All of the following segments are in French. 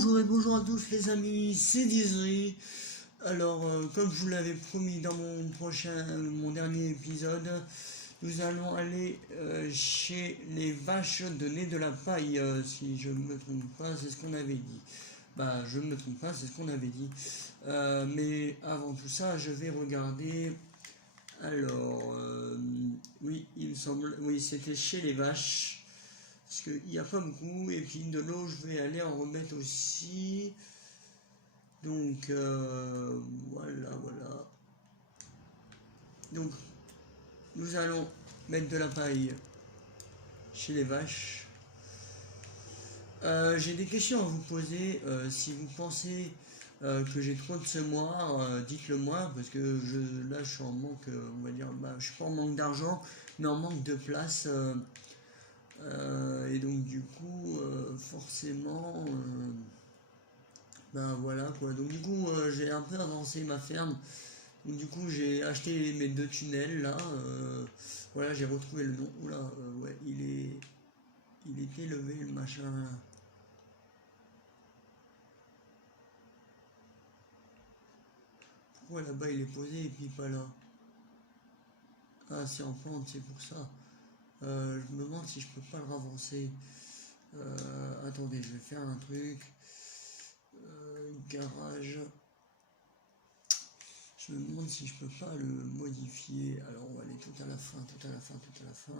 Bonjour et bonjour à tous les amis, c'est Dizzy. Alors, comme je vous l'avais promis dans mon dernier épisode, nous allons aller chez les vaches donner de la paille, si je ne me trompe pas, c'est ce qu'on avait dit. Bah, je ne me trompe pas, c'est ce qu'on avait dit. Mais avant tout ça, je vais regarder. Alors, oui, il me semble, oui, c'était chez les vaches. Parce qu'il n'y a pas beaucoup, et puis de l'eau, je vais aller en remettre aussi. Donc, voilà. Donc, nous allons mettre de la paille chez les vaches. J'ai des questions à vous poser. Si vous pensez que j'ai trop de semoirs, dites-le moi, parce que là, je suis en manque, on va dire, je suis pas en manque d'argent, mais en manque de place. Et donc, du coup, forcément, ben voilà quoi. Donc, du coup, j'ai un peu avancé ma ferme. Donc, du coup, j'ai acheté mes 2 tunnels là. Voilà, j'ai retrouvé le nom. Oula, ouais, il était levé le machin là. Pourquoi là-bas il est posé et puis pas là? Ah, c'est en pente, c'est pour ça. Je me demande si je peux pas le ravancer. Attendez, je vais faire un truc. Garage. Je me demande si je peux pas le modifier. Alors on va aller tout à la fin, tout à la fin, tout à la fin.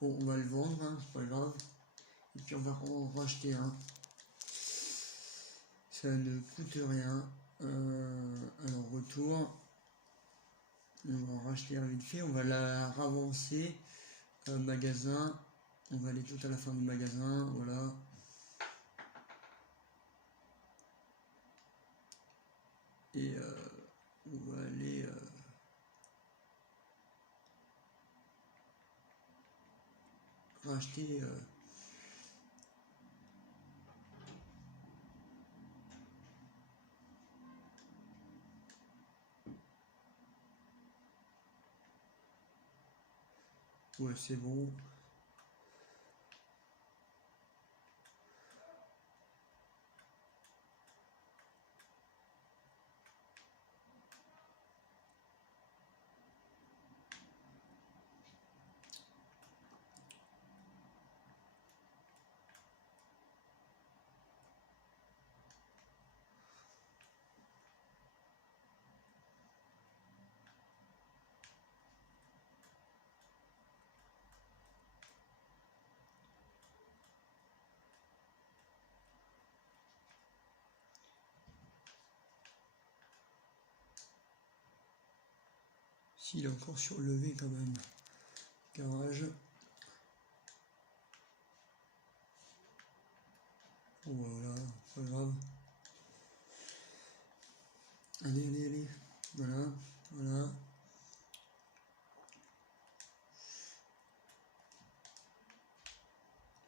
Bon, on va le vendre, hein, c'est pas grave. Et puis on va en racheter un. Ça ne coûte rien. Alors retour. On va en racheter un vite fait. On va la ravancer. Magasin. On va aller tout à la fin du magasin. Voilà. Et on va aller. Racheter. Ouais, c'est bon. S'il est encore surlevé quand même. Garage. Voilà, pas grave. Allez. Voilà.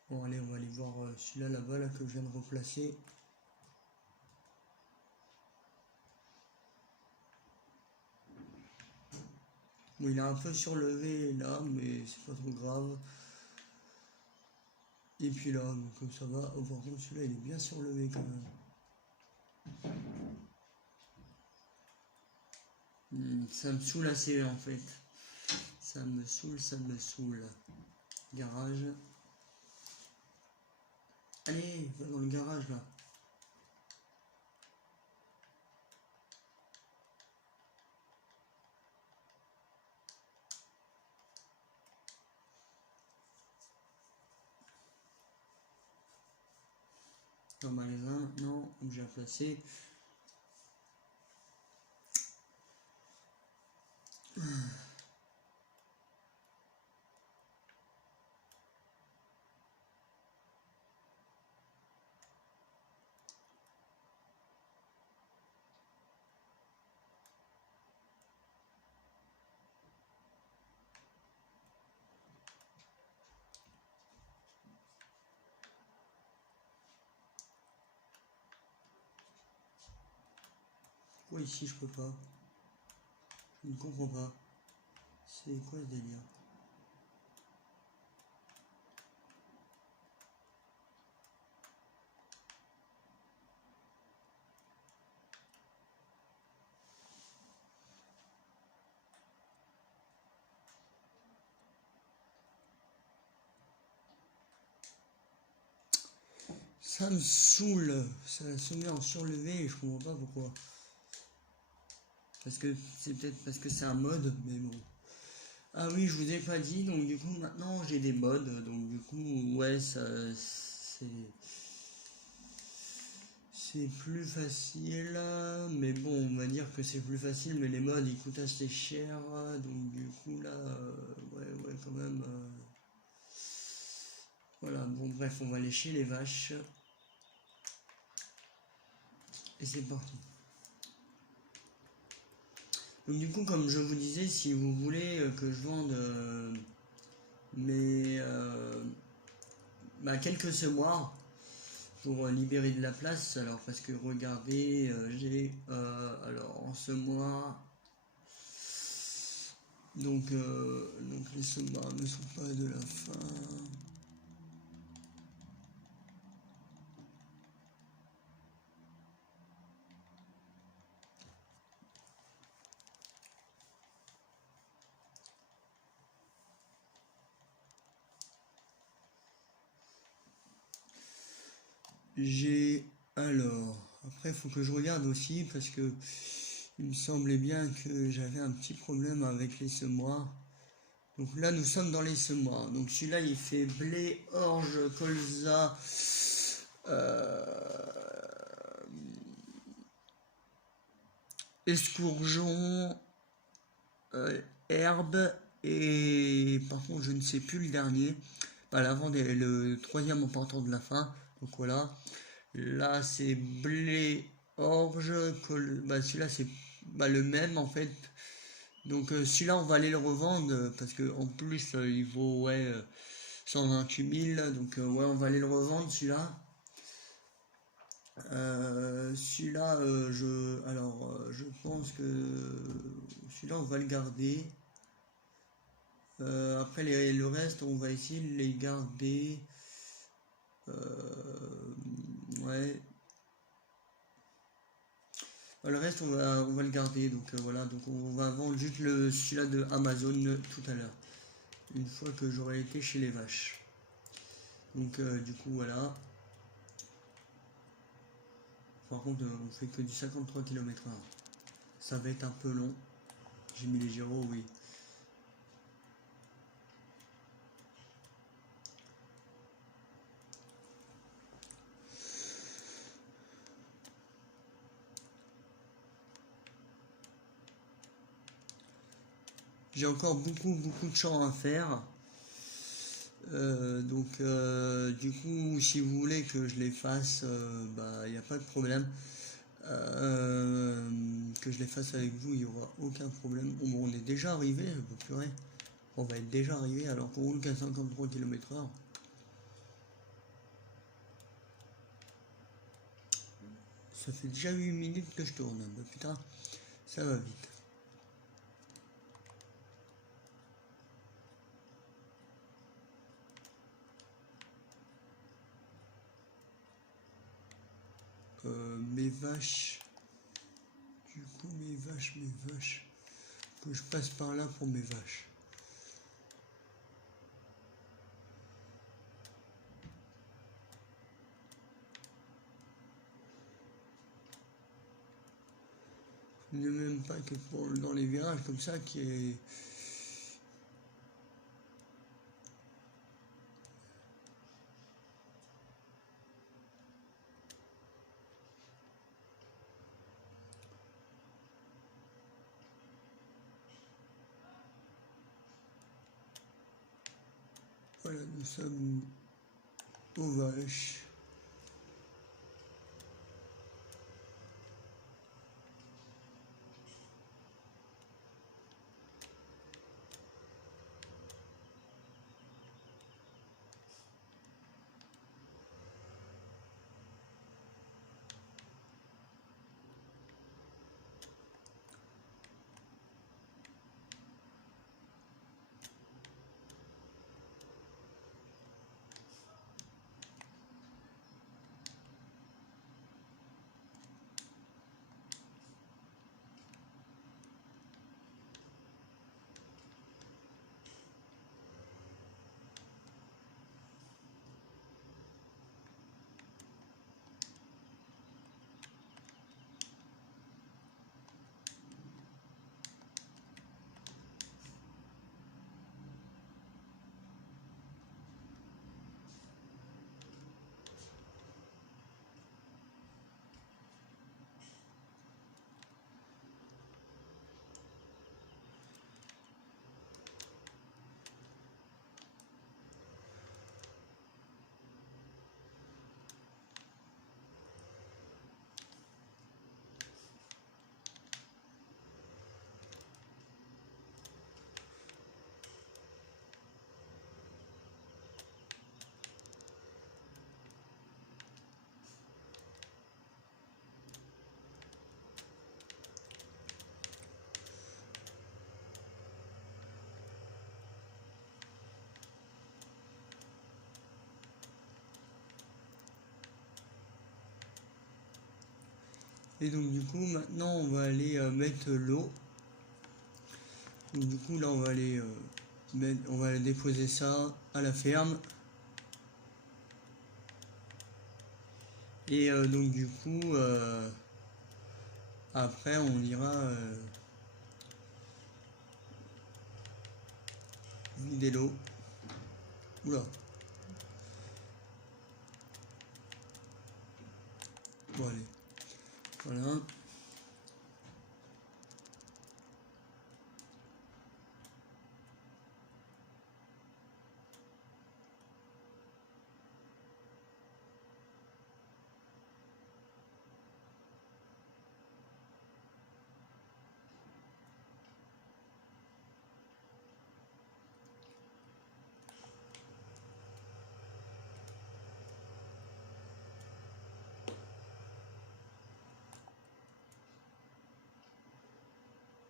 Bon, allez, on va aller voir celui-là là-bas là, que je viens de replacer. Bon, il est un peu surlevé là, mais c'est pas trop grave. Et puis là, donc ça va. Oh, par contre, celui-là, il est bien surlevé quand même. Ça me saoule assez en fait. Ça me saoule. Garage. Allez, va dans le garage là. Dans le magasin, non, où j'ai placé. Pourquoi ici je peux pas? Je ne comprends pas. C'est quoi ce délire? Ça me saoule, ça se met en surlevé et je comprends pas pourquoi. Parce que c'est peut-être parce que c'est un mode, mais bon. Ah oui, je vous ai pas dit, donc du coup maintenant j'ai des modes, donc du coup ouais, ça c'est plus facile, mais bon, on va dire que c'est plus facile, mais les modes ils coûtent assez cher, donc du coup là, ouais, quand même. Voilà, bon, bref, on va lécher les vaches. Et c'est parti. Donc du coup, comme je vous disais, si vous voulez que je vende mes quelques semoirs pour libérer de la place, alors parce que regardez, j'ai alors en semoir, donc les semoirs ne sont pas de la fin. J'ai alors après il faut que je regarde aussi parce que il me semblait bien que j'avais un petit problème avec les semoirs. Donc là nous sommes dans les semoirs. Donc celui-là il fait blé, orge, colza, escourgeon, herbe et par contre je ne sais plus le dernier. L'avant est le troisième en partant de la fin. Donc voilà. Là c'est blé, orge, celui-là c'est le même en fait. Donc celui-là on va aller le revendre parce que en plus il vaut 128 000. Donc ouais on va aller le revendre celui-là. Celui-là je pense que celui-là on va le garder. Après le reste on va essayer de les garder. Ouais. Le reste on va le garder, donc voilà, donc on va vendre juste celui-là de Amazon tout à l'heure, une fois que j'aurai été chez les vaches. Donc du coup voilà. Par contre on fait que du 53 km/h. Ça va être un peu long. J'ai mis les gyros, oui. J'ai encore beaucoup de champs à faire. Du coup, si vous voulez que je les fasse, il n'y a pas de problème. Que je les fasse avec vous, il n'y aura aucun problème. Bon, on est déjà arrivé, purée. On va être déjà arrivé alors qu'on roule qu'à 53 km/h. Ça fait déjà 8 minutes que je tourne. Bah putain, ça va vite. Mes vaches. Du coup, mes vaches. Que je passe par là pour mes vaches. Il n'y a même pas que dans les virages comme ça qui est. Voilà, nous sommes aux vaches. Et donc du coup maintenant on va aller mettre l'eau. Donc du coup là on va aller on va aller déposer ça à la ferme. Et donc du coup après on ira vider l'eau. Oula. Bon allez. Voilà.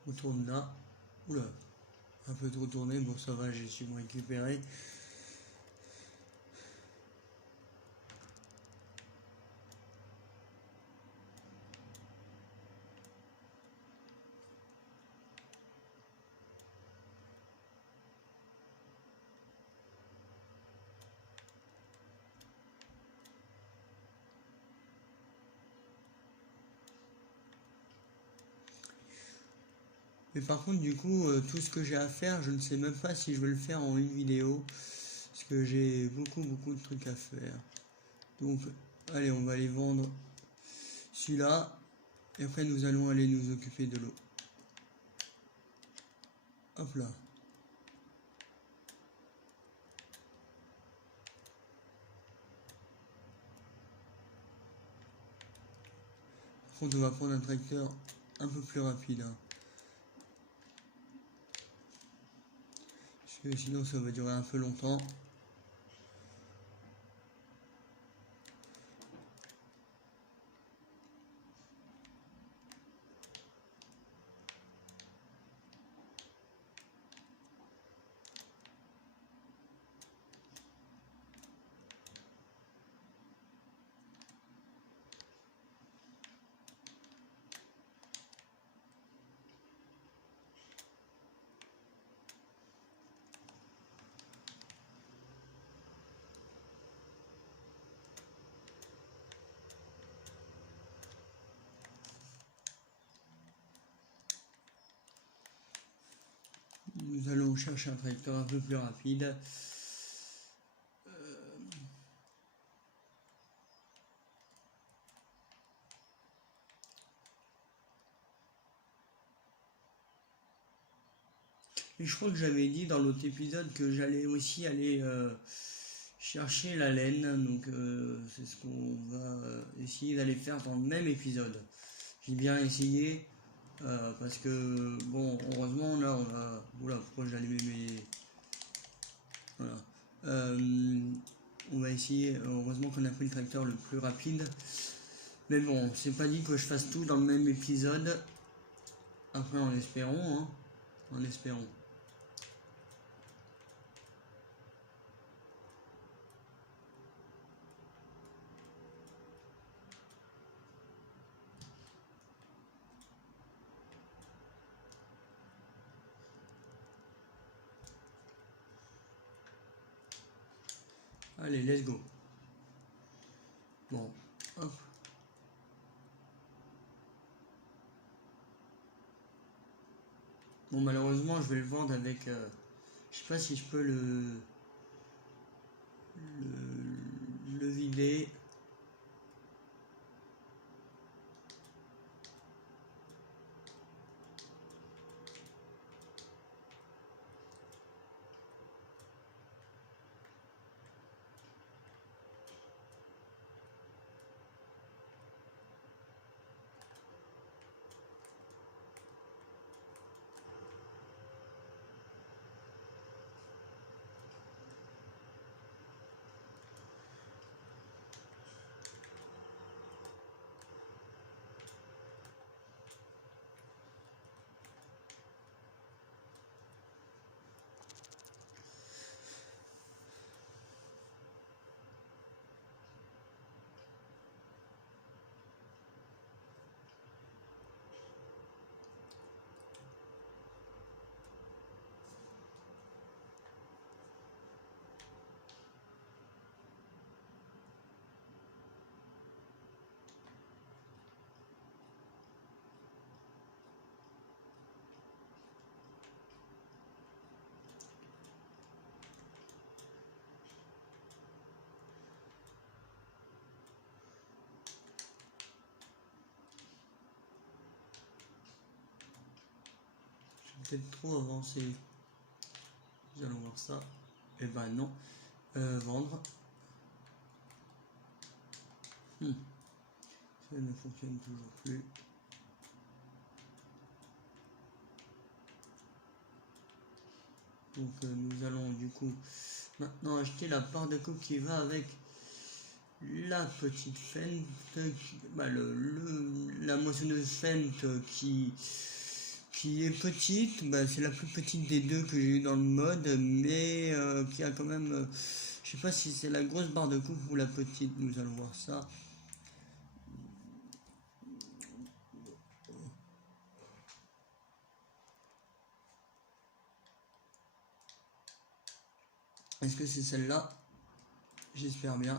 On tourne là. Oula. Un peu trop tourné. Bon ça va, j'ai su me récupérer. Mais par contre, du coup, tout ce que j'ai à faire, je ne sais même pas si je vais le faire en une vidéo. Parce que j'ai beaucoup de trucs à faire. Donc, allez, on va aller vendre celui-là. Et après, nous allons aller nous occuper de l'eau. Hop là. Par contre, on va prendre un tracteur un peu plus rapide. Hein. Parce que sinon, ça va durer un peu longtemps. Nous allons chercher un tracteur un peu plus rapide. Et je crois que j'avais dit dans l'autre épisode que j'allais aussi aller chercher la laine. Donc c'est ce qu'on va essayer d'aller faire dans le même épisode. J'ai bien essayé parce que bon, heureusement là on a... Oula, pourquoi j'ai allumé mes... Voilà. On va essayer, heureusement qu'on a pris le tracteur le plus rapide. Mais bon, c'est pas dit que je fasse tout dans le même épisode. Après en espérant, hein. En espérant. Allez, let's go. Bon, hop. Bon, malheureusement, je vais le vendre avec... je sais pas si je peux le vider. peut-être trop avancé. Nous allons voir ça. Et ben non. Vendre. Ça ne fonctionne toujours plus. Donc nous allons du coup maintenant acheter la part de coupe qui va avec la petite fente, la moissonneuse fente qui est petite, c'est la plus petite des deux que j'ai eu dans le mode, mais qui a quand même, je sais pas si c'est la grosse barre de coupe ou la petite, nous allons voir ça. Est-ce que c'est celle-là? J'espère bien.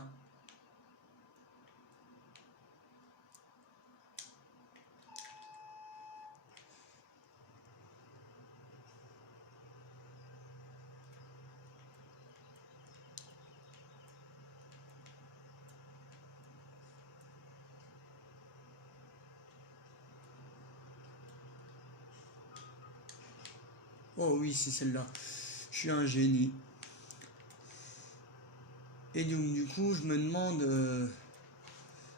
Oh oui, c'est celle-là. Je suis un génie. Et donc du coup, je me demande...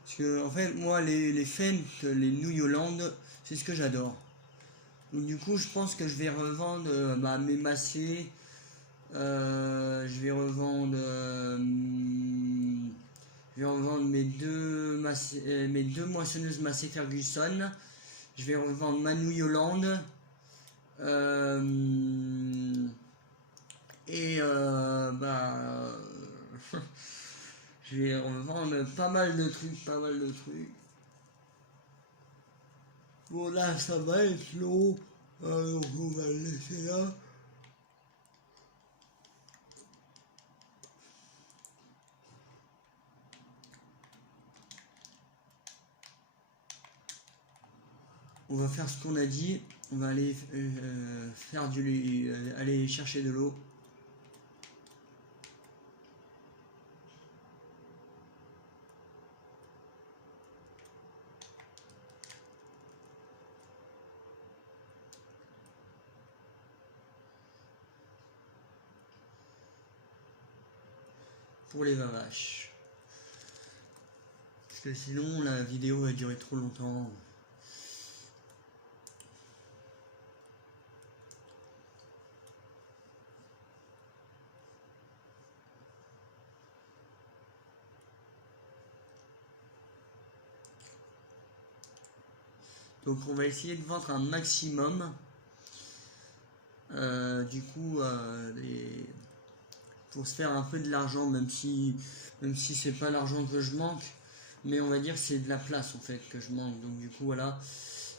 parce que en fait, moi, les fentes, les New Holland, c'est ce que j'adore. Donc du coup, je pense que je vais revendre mes massés. Je vais revendre... mes deux moissonneuses Massey Ferguson. Je vais revendre ma New Holland. Je vais revendre pas mal de trucs, Bon là ça va être long, donc on va le laisser là. On va faire ce qu'on a dit, on va aller aller chercher de l'eau. Pour les vaches. Parce que sinon la vidéo va durer trop longtemps. Donc on va essayer de vendre un maximum. Du coup, pour se faire un peu de l'argent, même si c'est pas l'argent que je manque, mais on va dire que c'est de la place en fait que je manque. Donc du coup voilà.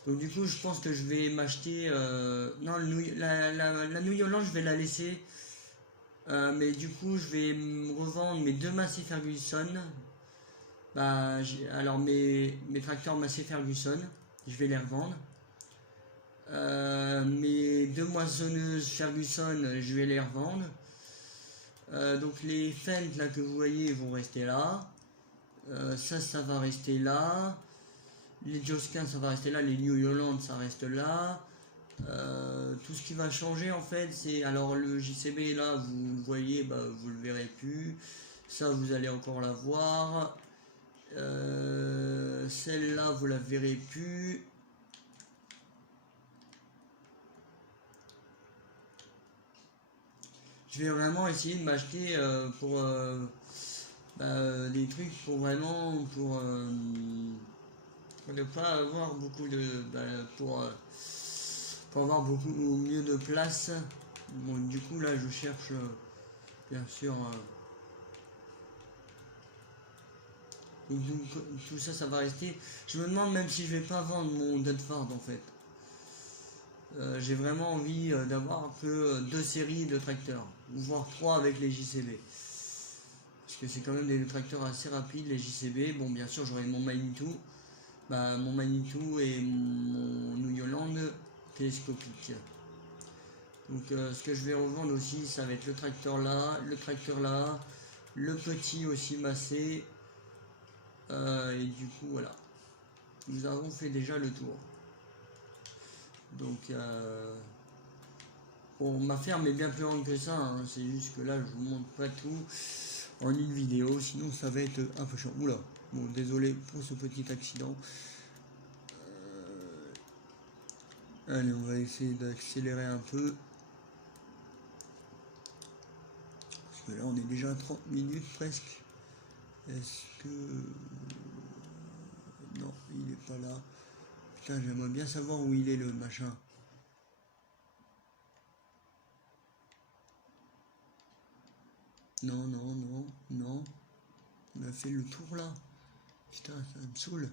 Donc du coup je pense que je vais m'acheter non la New Holland je vais la laisser. Mais du coup je vais revendre mes deux Massey Ferguson. Alors mes tracteurs Massey Ferguson, je vais les revendre. Mes deux moissonneuses Ferguson, je vais les revendre. Donc les fentes là que vous voyez vont rester là. Ça va rester là. Les Josquin ça va rester là. Les New Holland ça reste là. Tout ce qui va changer en fait c'est alors le JCB là vous le voyez, vous le verrez plus. Ça vous allez encore la voir. Celle-là vous la verrez plus. Je vais vraiment essayer de m'acheter pour des trucs pour vraiment pour ne pas avoir beaucoup de pour avoir beaucoup mieux de place. Bon du coup là je cherche bien sûr donc, tout ça ça va rester. Je me demande même si je vais pas vendre mon Dudford en fait. J'ai vraiment envie d'avoir que deux séries de tracteurs, voire trois avec les JCB. Parce que c'est quand même des tracteurs assez rapides, les JCB. Bon, bien sûr, j'aurai mon Manitou, et mon New Holland télescopique. Donc, ce que je vais revendre aussi, ça va être le tracteur là, le petit aussi Massey. Et du coup, voilà. Nous avons fait déjà le tour. Donc Bon, ma ferme est bien plus grande que ça, hein. C'est juste que là, je vous montre pas tout en une vidéo, sinon ça va être un peu chiant. Oula, bon, désolé pour ce petit accident. Allez, on va essayer d'accélérer un peu. Parce que là, on est déjà à 30 minutes presque. Est-ce que... Non, il est pas là. Putain, j'aimerais bien savoir où il est le machin. Non, non, non, non. On a fait le tour là. Putain, ça me saoule.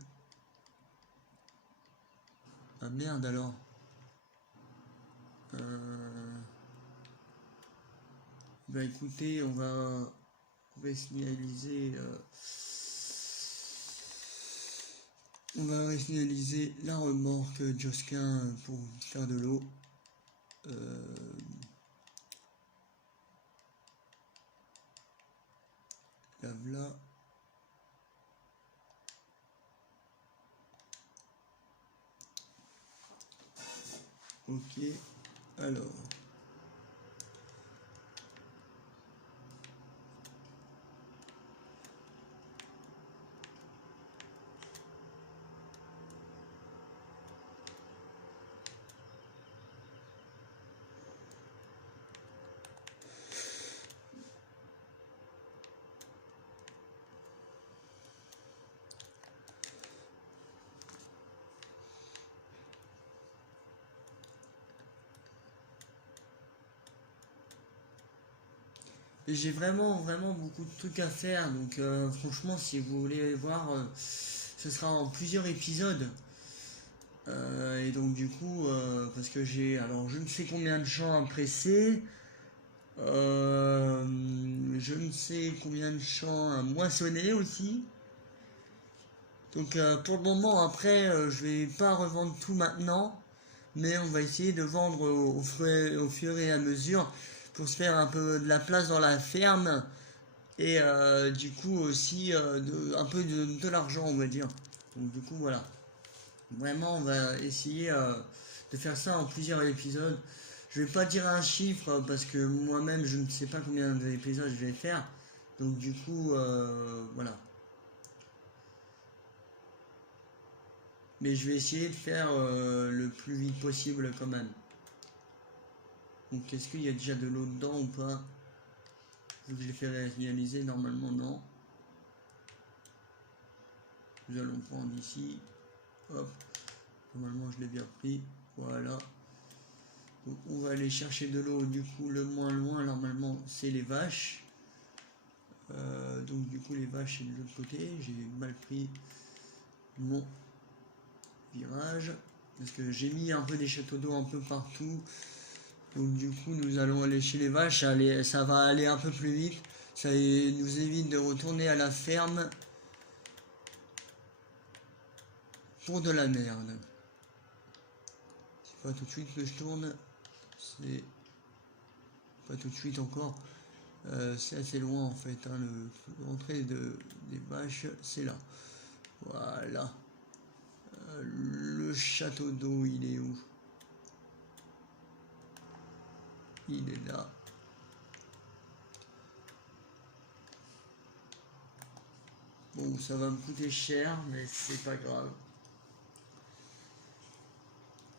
Ah merde alors. Bah écoutez, on va signaliser... on va signaliser la remorque Josquin pour faire de l'eau. La voilà. Ok, alors. Et j'ai vraiment beaucoup de trucs à faire, donc franchement si vous voulez voir, ce sera en plusieurs épisodes. Et donc du coup, parce que j'ai alors je ne sais combien de champs à presser, je ne sais combien de champs à moissonner aussi. Donc pour le moment après, je vais pas revendre tout maintenant, mais on va essayer de vendre au fur et à mesure pour se faire un peu de la place dans la ferme et du coup aussi un peu de l'argent on va dire. Donc du coup voilà, vraiment on va essayer de faire ça en plusieurs épisodes. Je vais pas dire un chiffre parce que moi-même je ne sais pas combien d'épisodes je vais faire, donc du coup voilà, mais je vais essayer de faire le plus vite possible quand même. Donc est-ce qu'il y a déjà de l'eau dedans ou pas? Vu que je l'ai fait réaliser, normalement non. Nous allons prendre ici, hop, normalement je l'ai bien pris, voilà. Donc on va aller chercher de l'eau, du coup le moins loin normalement c'est les vaches. Donc du coup les vaches c'est de l'autre côté, j'ai mal pris mon virage, parce que j'ai mis un peu des châteaux d'eau un peu partout. Donc du coup nous allons aller chez les vaches, ça va aller un peu plus vite, ça nous évite de retourner à la ferme pour de la merde. C'est pas tout de suite que je tourne, c'est pas tout de suite encore. C'est assez loin en fait, hein, l'entrée des vaches c'est là. Voilà. Le château d'eau il est où? Il est là. Bon, ça va me coûter cher, mais c'est pas grave.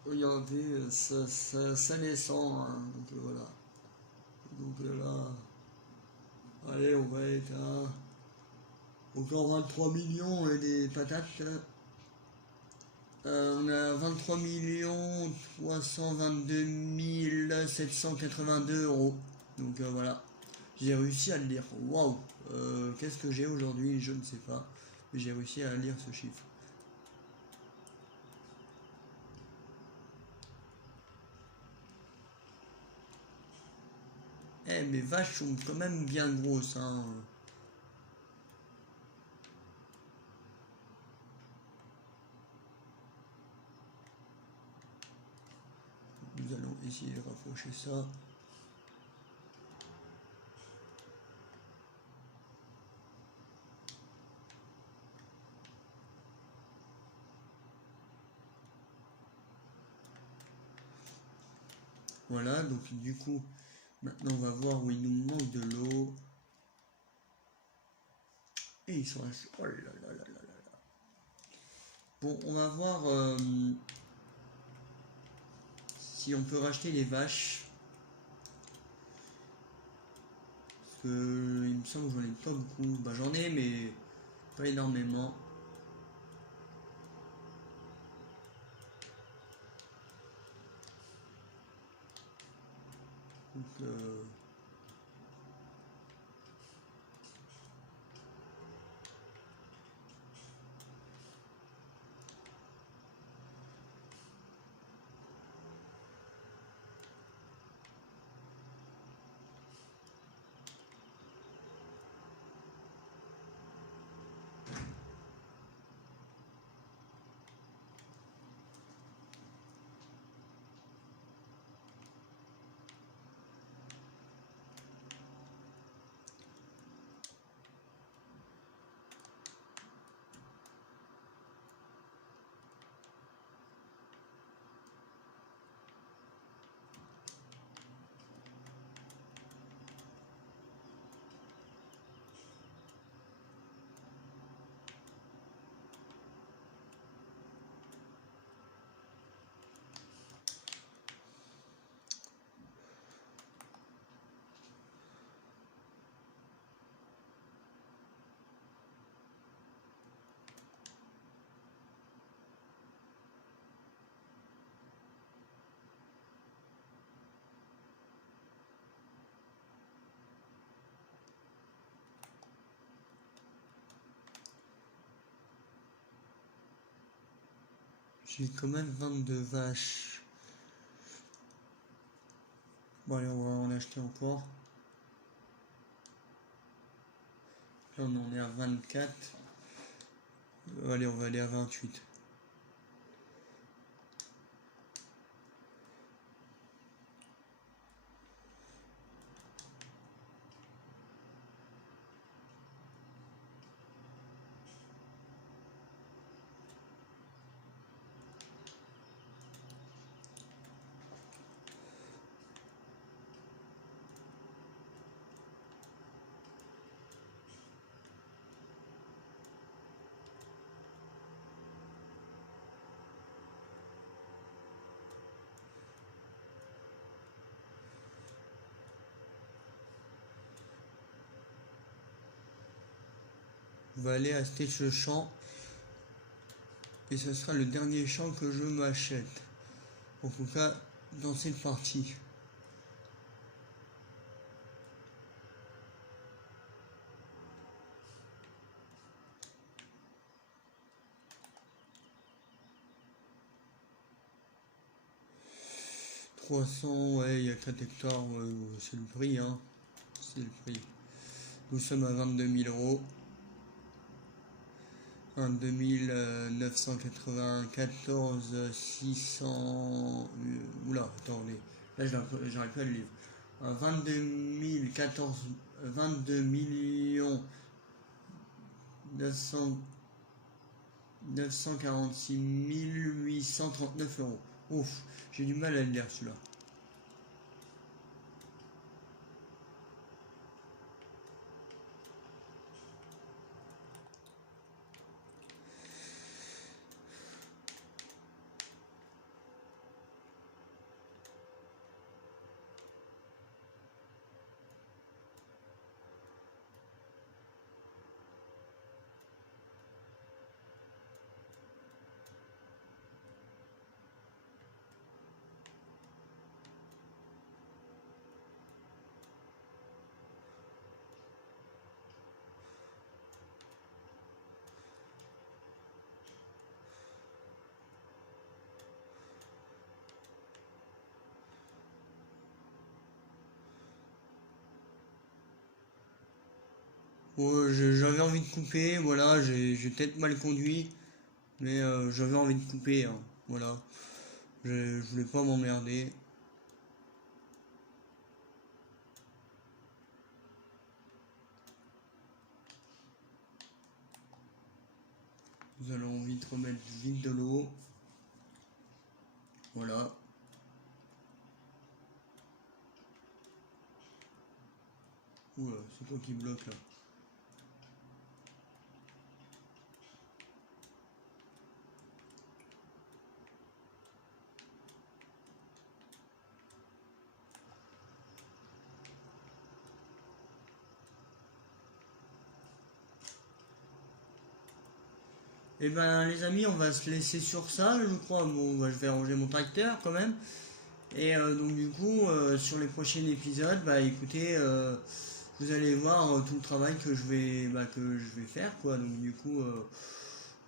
Regardez, ça descend, hein, donc voilà. Donc là, allez, on va être à encore 23 millions et des patates. On a 23 322 782 euros. Donc voilà, j'ai réussi à le lire. Waouh, qu'est-ce que j'ai aujourd'hui? Je ne sais pas. Mais j'ai réussi à lire ce chiffre. Eh, mes vaches sont quand même bien grosses, hein. Nous allons essayer de rapprocher ça. Voilà, donc du coup, maintenant on va voir où il nous manque de l'eau. Et ils sont... Oh là là là là là. Bon, on va voir si on peut racheter les vaches. Parce que il me semble que j'en ai pas beaucoup. Bah j'en ai, mais pas énormément. Donc, j'ai quand même 22 vaches. Bon allez, on va en acheter encore. Là on en est à 24. Allez, on va aller à 28. On va aller acheter ce champ. Et ce sera le dernier champ que je m'achète. En tout cas, dans cette partie. « 300, ouais, il y a 4 hectares, ouais, c'est le prix, hein. C'est le prix. Nous sommes à 22 000 euros. 22 994 600. Oula, attendez. Là, j'arrive pas à le lire. 22 millions 946 839 euros. Ouf, j'ai du mal à le lire celui-là. Ouais, j'avais envie de couper, voilà, j'ai peut-être mal conduit, mais j'avais envie de couper, hein, voilà. Je voulais pas m'emmerder. Nous allons vite remettre vite de l'eau. Voilà. Oula, c'est toi qui bloque là. Et ben les amis, on va se laisser sur ça, je crois. Bon, je vais ranger mon tracteur quand même. Et donc du coup, sur les prochains épisodes, bah écoutez, vous allez voir tout le travail que je vais faire, quoi. Donc du coup,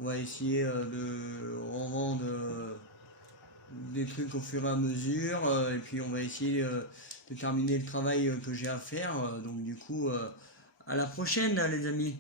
on va essayer de revendre des trucs au fur et à mesure, et puis on va essayer de terminer le travail que j'ai à faire. Donc du coup, à la prochaine, les amis.